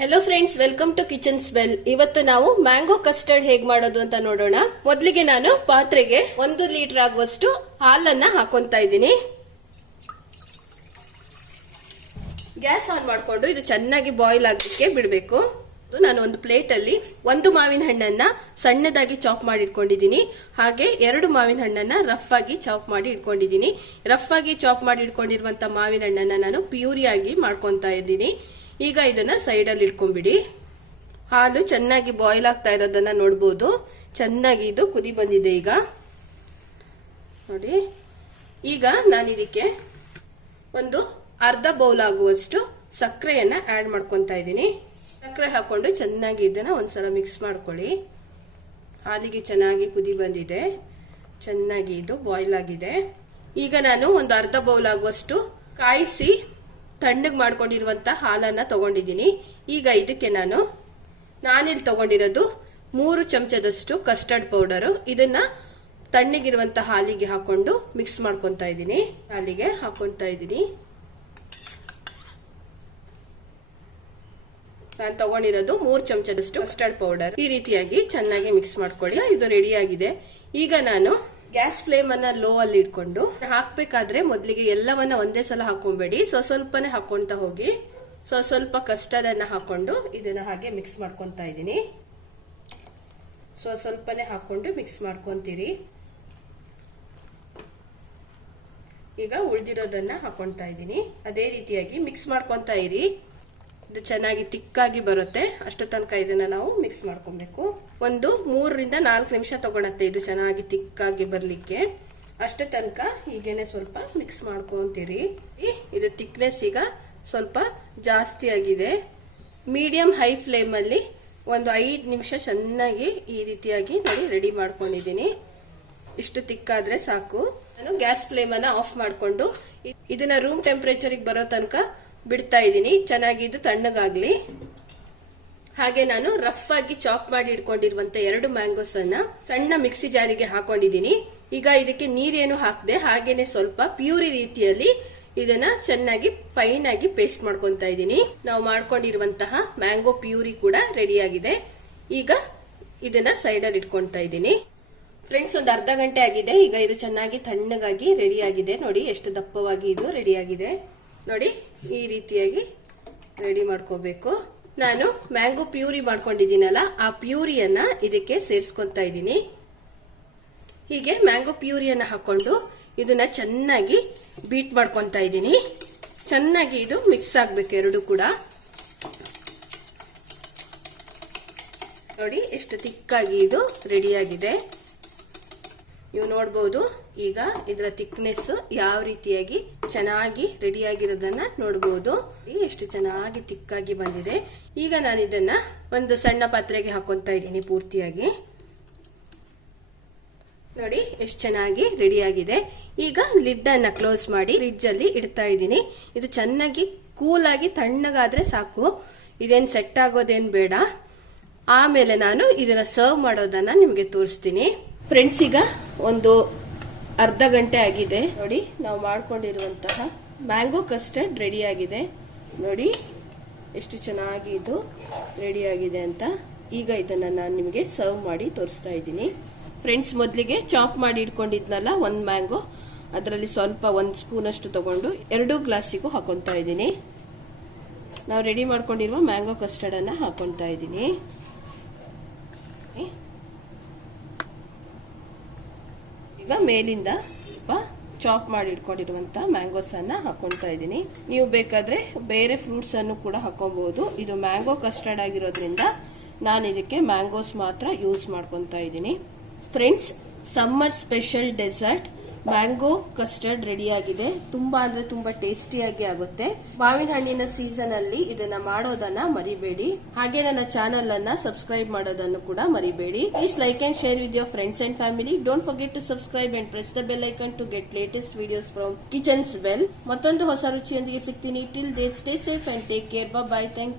Hello friends, welcome to kitchen smell. ಇವತ್ತು ನಾವು mango custard ಹೇಗ್ ಮಾಡೋದು ಅಂತ ನೋಡೋಣ. ಮೊದಲಿಗೆ ನಾನು ಪಾತ್ರೆಗೆ 1 ಲೀಟರ್ ಆಗುವಷ್ಟು ಹಾಲನ್ನ ಹಾಕೊಂತಾ ಇದ್ದೀನಿ. ಗ್ಯಾಸ್ ಆನ್ ಮಾಡ್ಕೊಂಡು ಇದು ಚೆನ್ನಾಗಿ ಬಾಯ್ಲ್ ಆಗಲಿಕ್ಕೆ ಬಿಡಬೇಕು. ನಾನು ಒಂದು ಪ್ಲೇಟ್ ಅಲ್ಲಿ 1 ಮಾವಿನ ಹಣ್ಣನ್ನ ಸಣ್ಣದಾಗಿ ಚಾಪ್ ಮಾಡಿ ಇಟ್ಕೊಂಡಿದ್ದೀನಿ. ಹಾಗೆ 2 ಮಾವಿನ ಹಣ್ಣನ್ನ ರಫ್ ಆಗಿ ಚಾಪ್ ಮಾಡಿ ಇಟ್ಕೊಂಡಿದ್ದೀನಿ. ರಫ್ ಆಗಿ ಚಾಪ್ ಮಾಡಿ ಇಟ್ಕೊಂಡಿರುವಂತ ಮಾವಿನ ಹಣ್ಣನ್ನ ನಾನು ಪ್ಯೂರಿ ಆಗಿ ಮಾಡ್ಕೊಂತಾ ಇದ್ದೀನಿ. ಈಗ ಇದನ್ನ ಸೈಡ್ ಅಲ್ಲಿ ಇಟ್ಕೊಂಡ್ಬಿಡಿ. ಹಾಲು ಚೆನ್ನಾಗಿ ಬಾಯ್ಲ್ ಆಗ್ತಾ ಇರೋದನ್ನ ನೋಡಬಹುದು. ಚೆನ್ನಾಗಿ ಇದು ಕುದಿ ಬಂದಿದೆ ಈಗ ನೋಡಿ. ಈಗ ನಾನು ಇದಕ್ಕೆ ಒಂದು ಅರ್ಧ ಬೌಲ್ ಆಗುವಷ್ಟು ಸಕ್ಕರೆಯನ್ನ ಆಡ್ ಮಾಡ್ಕೊಂತಾ ಇದ್ದೀನಿ. ಸಕ್ಕರೆ ಹಾಕೊಂಡು ಚೆನ್ನಾಗಿ ಇದನ್ನ ಒಂದ್ಸಲ ಮಿಕ್ಸ್ ಮಾಡ್ಕೊಳ್ಳಿ. ಹಾಲಿಗೆ ಚೆನ್ನಾಗಿ ಕುದಿ ಬಂದಿದೆ, ಚೆನ್ನಾಗಿ ಇದು ಬಾಯ್ಲ್ ಆಗಿದೆ. ಈಗ ನಾನು ಒಂದು ಅರ್ಧ ಬೌಲ್ ಆಗುವಷ್ಟು ಕಾಯಿಸಿ ತಣ್ಣಗೆ ಮಾಡ್ಕೊಂಡಿರುವಂತ ಹಾಲನ್ನ ತಗೊಂಡಿದ್ದೀನಿ. ಈಗ ಇದಕ್ಕೆ ನಾನಿಲ್ಲಿ ತಗೊಂಡಿರೋದು 3 ಚಮಚದಷ್ಟು ಕಸ್ಟರ್ಡ್ ಪೌಡರ್. ಇದನ್ನ ತಣ್ಣಗಿರುವಂತ ಹಾಲಿಗೆ ಹಾಕೊಂಡು ಮಿಕ್ಸ್ ಮಾಡ್ಕೊಂತಾ ಇದ್ದೀನಿ. ಹಾಲಿಗೆ ಹಾಕೊಂತಾ ಇದ್ದೀನಿ. ನಾನು ತಗೊಂಡಿರೋದು 3 ಚಮಚದಷ್ಟು ಕಸ್ಟರ್ಡ್ ಪೌಡರ್. ಈ ರೀತಿಯಾಗಿ ಚೆನ್ನಾಗಿ ಮಿಕ್ಸ್ ಮಾಡ್ಕೊಳ್ಳಿ. ಇದು ರೆಡಿ ಆಗಿದೆ. ಈಗ ನಾನು ಗ್ಯಾಸ್ ಫ್ಲೇಮ್ ಅನ್ನ ಲೋ ಅಲ್ಲಿ ಇಟ್ಕೊಂಡು ಹಾಕ್ಬೇಕಾದ್ರೆ ಮೊದಲಿಗೆ ಎಲ್ಲವನ್ನ ಒಂದೇ ಸಲ ಹಾಕೊಂಬೇಡಿ, ಸ್ವಲ್ಪನೇ ಹಾಕೊಂತ ಹೋಗಿ. ಸ್ವಲ್ಪ ಕಸ್ಟರ್ಡ್ ಅನ್ನ ಹಾಕೊಂಡು ಇದನ್ನ ಹಾಗೆ ಮಿಕ್ಸ್ ಮಾಡ್ಕೊಂತಾ ಇದ್ದೀನಿ. ಸ್ವಲ್ಪನೇ ಹಾಕೊಂಡು ಮಿಕ್ಸ್ ಮಾಡ್ಕೊಂತೀರಿ. ಈಗ ಉಳಿದಿರೋದನ್ನ ಹಾಕೊಂತಾ ಇದ್ದೀನಿ. ಅದೇ ರೀತಿಯಾಗಿ ಮಿಕ್ಸ್ ಮಾಡ್ಕೊಂತಾ ಇರಿ. ಇದು ಚೆನ್ನಾಗಿ ತಿಕ್ಕಾಗಿ ಬರುತ್ತೆ. ಅಷ್ಟು ತನಕ ಇದನ್ನ ನಾವು ಮಿಕ್ಸ್ ಮಾಡ್ಕೊಬೇಕು. ಒಂದು 3 ರಿಂದ 4 ನಿಮಿಷ ತಗೊಳತ್ತೆ ಇದು ಚೆನ್ನಾಗಿ ತಿಕ್ಕಾಗಿ ಬರ್ಲಿಕ್ಕೆ. ಅಷ್ಟೇ ತನಕ ಹೀಗೇನೆ ಸ್ವಲ್ಪ ಮಿಕ್ಸ್ ಮಾಡ್ಕೊಂತೀರಿ. ಇದು ತಿಕ್ನೆಸ್ ಈಗ ಸ್ವಲ್ಪ ಜಾಸ್ತಿ ಆಗಿದೆ. ಮೀಡಿಯಂ ಹೈ ಫ್ಲೇಮ್ ಅಲ್ಲಿ ಒಂದು 5 ನಿಮಿಷ ಚೆನ್ನಾಗಿ ಈ ರೀತಿಯಾಗಿ ನೋಡಿ ರೆಡಿ ಮಾಡ್ಕೊಂಡಿದ್ದೀನಿ. ಇಷ್ಟು ತಿಕ್ಕಾದ್ರೆ ಸಾಕು. ನಾನು ಗ್ಯಾಸ್ ಫ್ಲೇಮ್ ಅನ್ನ ಆಫ್ ಮಾಡ್ಕೊಂಡು ಇದನ್ನ ರೂಮ್ ಟೆಂಪರೇಚರ್ ಬರೋ ತನಕ ಬಿಡ್ತಾ ಇದ್ದೀನಿ. ಚೆನ್ನಾಗಿ ಇದು ತಣ್ಣಗಾಗ್ಲಿ. ಹಾಗೆ ನಾನು ರಫ್ ಆಗಿ ಚಾಪ್ ಮಾಡಿ ಇಟ್ಕೊಂಡಿರುವಂತ 2 ಮ್ಯಾಂಗೋಸ್ ಅನ್ನ ಸಣ್ಣ ಮಿಕ್ಸಿ ಜಾರಿಗೆ ಹಾಕೊಂಡಿದ್ದೀನಿ. ಈಗ ಇದಕ್ಕೆ ನೀರೇನು ಹಾಕದೆ ಹಾಗೇನೆ ಸ್ವಲ್ಪ ಪ್ಯೂರಿ ರೀತಿಯಲ್ಲಿ ಇದನ್ನ ಚೆನ್ನಾಗಿ ಫೈನ್ ಆಗಿ ಪೇಸ್ಟ್ ಮಾಡ್ಕೊಂತಾ ಇದ್ದೀನಿ. ನಾವು ಮಾಡ್ಕೊಂಡಿರುವಂತಹ ಮ್ಯಾಂಗೋ ಪ್ಯೂರಿ ಕೂಡ ರೆಡಿ ಆಗಿದೆ. ಈಗ ಇದನ್ನ ಸೈಡ್ ಅಲ್ಲಿ ಇಟ್ಕೊಂತಾ ಇದ್ದೀನಿ. ಫ್ರೆಂಡ್ಸ್, ಒಂದು ಅರ್ಧ ಗಂಟೆ ಆಗಿದೆ. ಈಗ ಇದು ಚೆನ್ನಾಗಿ ತಣ್ಣಗಾಗಿ ರೆಡಿ ಆಗಿದೆ. ನೋಡಿ ಎಷ್ಟು ದಪ್ಪವಾಗಿ ಇದು ರೆಡಿ ಆಗಿದೆ. ನೋಡಿ ಈ ರೀತಿಯಾಗಿ ರೆಡಿ ಮಾಡ್ಕೋಬೇಕು. ನಾನು ಮ್ಯಾಂಗೋ ಪ್ಯೂರಿ ಮಾಡ್ಕೊಂಡಿದ್ದೀನಲ್ಲ, ಆ ಪ್ಯೂರಿಯನ್ನ ಇದಕ್ಕೆ ಸೇರಿಸ್ಕೊಂತಾ ಇದ್ದೀನಿ. ಹೀಗೆ ಮ್ಯಾಂಗೋ ಪ್ಯೂರಿಯನ್ನ ಹಾಕೊಂಡು ಇದನ್ನ ಚೆನ್ನಾಗಿ ಬೀಟ್ ಮಾಡ್ಕೊಂತಾ ಇದ್ದೀನಿ. ಚೆನ್ನಾಗಿ ಇದು ಮಿಕ್ಸ್ ಆಗ್ಬೇಕು ಎರಡು ಕೂಡ. ನೋಡಿ ಎಷ್ಟು ತಿಕ್ಕಾಗಿ ಇದು ರೆಡಿ ಆಗಿದೆ. ನೀವು ನೋಡಬಹುದು ಈಗ ಇದರ ಥಿಕ್ನೆಸ್ ಯಾವ ರೀತಿಯಾಗಿ ಚೆನ್ನಾಗಿ ರೆಡಿ ಆಗಿರೋದನ್ನ ನೋಡಬಹುದು. ಎಷ್ಟು ಚೆನ್ನಾಗಿ ತಿಕ್ಕಾಗಿ ಬಂದಿದೆ. ಈಗ ನಾನು ಇದನ್ನ ಒಂದು ಸಣ್ಣ ಪಾತ್ರೆಗೆ ಹಾಕೊಂತಾ ಇದ್ದೀನಿ ಪೂರ್ತಿಯಾಗಿ. ನೋಡಿ ಎಷ್ಟು ಚೆನ್ನಾಗಿ ರೆಡಿ ಆಗಿದೆ. ಈಗ ಲಿಡ್ ಅನ್ನ ಕ್ಲೋಸ್ ಮಾಡಿ ಫ್ರಿಡ್ಜ್ ಅಲ್ಲಿ ಇಡ್ತಾ ಇದ್ದೀನಿ. ಇದು ಚೆನ್ನಾಗಿ ಕೂಲ್ ಆಗಿ ತಣ್ಣಗಾದ್ರೆ ಸಾಕು. ಇದೇನ್ ಸೆಟ್ ಆಗೋದೇನ್ ಬೇಡ. ಆಮೇಲೆ ನಾನು ಇದನ್ನ ಸರ್ವ್ ಮಾಡೋದನ್ನ ನಿಮ್ಗೆ ತೋರಿಸ್ತೀನಿ. ಫ್ರೆಂಡ್ಸ್, ಈಗ ಒಂದು ಅರ್ಧ ಗಂಟೆ ಆಗಿದೆ. ನೋಡಿ ನಾವು ಮಾಡ್ಕೊಂಡಿರುವಂತಹ ಮ್ಯಾಂಗೋ ಕಸ್ಟರ್ಡ್ ರೆಡಿ ಆಗಿದೆ. ನೋಡಿ ಎಷ್ಟು ಚೆನ್ನಾಗಿ ಇದು ರೆಡಿ ಆಗಿದೆ ಅಂತ. ಈಗ ಇದನ್ನ ನಾನು ನಿಮಗೆ ಸರ್ವ್ ಮಾಡಿ ತೋರಿಸ್ತಾ ಇದ್ದೀನಿ. ಫ್ರೆಂಡ್ಸ್, ಮೊದಲಿಗೆ ಚಾಪ್ ಮಾಡಿ ಇಟ್ಕೊಂಡಿದ್ನಲ್ಲ 1 ಮ್ಯಾಂಗೋ, ಅದರಲ್ಲಿ ಸ್ವಲ್ಪ 1 ಸ್ಪೂನ್ ಅಷ್ಟು ತಗೊಂಡು 2 ಗ್ಲಾಸಿಗೂ ಹಾಕೊಂತಾ ಇದ್ದೀನಿ. ನಾವು ರೆಡಿ ಮಾಡ್ಕೊಂಡಿರುವ ಮ್ಯಾಂಗೋ ಕಸ್ಟರ್ಡ್ ಅನ್ನ ಹಾಕೊಂತಾ ಇದ್ದೀನಿ. ಈಗ ಮೇಲಿಂದ ಸ್ವಲ್ಪ ಚಾಪ್ ಮಾಡಿ ಇಟ್ಕೊಂಡಿರುವಂತ ಮ್ಯಾಂಗೋಸ್ ಅನ್ನ ಹಾಕೊಂತಾ ಇದ್ದೀನಿ. ನೀವು ಬೇಕಾದ್ರೆ ಬೇರೆ ಫ್ರೂಟ್ಸ್ ಅನ್ನು ಕೂಡ ಹಾಕೊಬಹುದು. ಇದು ಮ್ಯಾಂಗೋ ಕಸ್ಟರ್ಡ್ ಆಗಿರೋದ್ರಿಂದ ನಾನು ಇದಕ್ಕೆ ಮ್ಯಾಂಗೋಸ್ ಮಾತ್ರ ಯೂಸ್ ಮಾಡ್ಕೊಂತಾ ಇದ್ದೀನಿ. Friends, summer special dessert mango custard ready ಆಗಿದೆ. ತುಂಬಾ ಅಂದ್ರೆ ತುಂಬಾ ಟೇಸ್ಟಿಯಾಗಿ ಆಗುತ್ತೆ. ಮಾವಿನ ಹಣ್ಣಿನ ಸೀಸನ್ ಅಲ್ಲಿ ಇದನ್ನ ಮಾಡೋದನ್ನ ಮರಿಬೇಡಿ. ಹಾಗೆ ನನ್ನ ಚಾನೆಲ್ ಅನ್ನ ಸಬ್ಸ್ಕ್ರೈಬ್ ಮಾಡೋದನ್ನು ಕೂಡ ಮರಿಬೇಡಿ. Please like and share with your friends and family. Don't forget to subscribe and press the bell icon to get latest videos from kitchen smell. ಮತ್ತೊಂದು ಹೊಸ ರುಚಿಯೊಂದಿಗೆ ಸಿಗ್ತೀನಿ. Till then stay safe and take care. Bye. Thank you.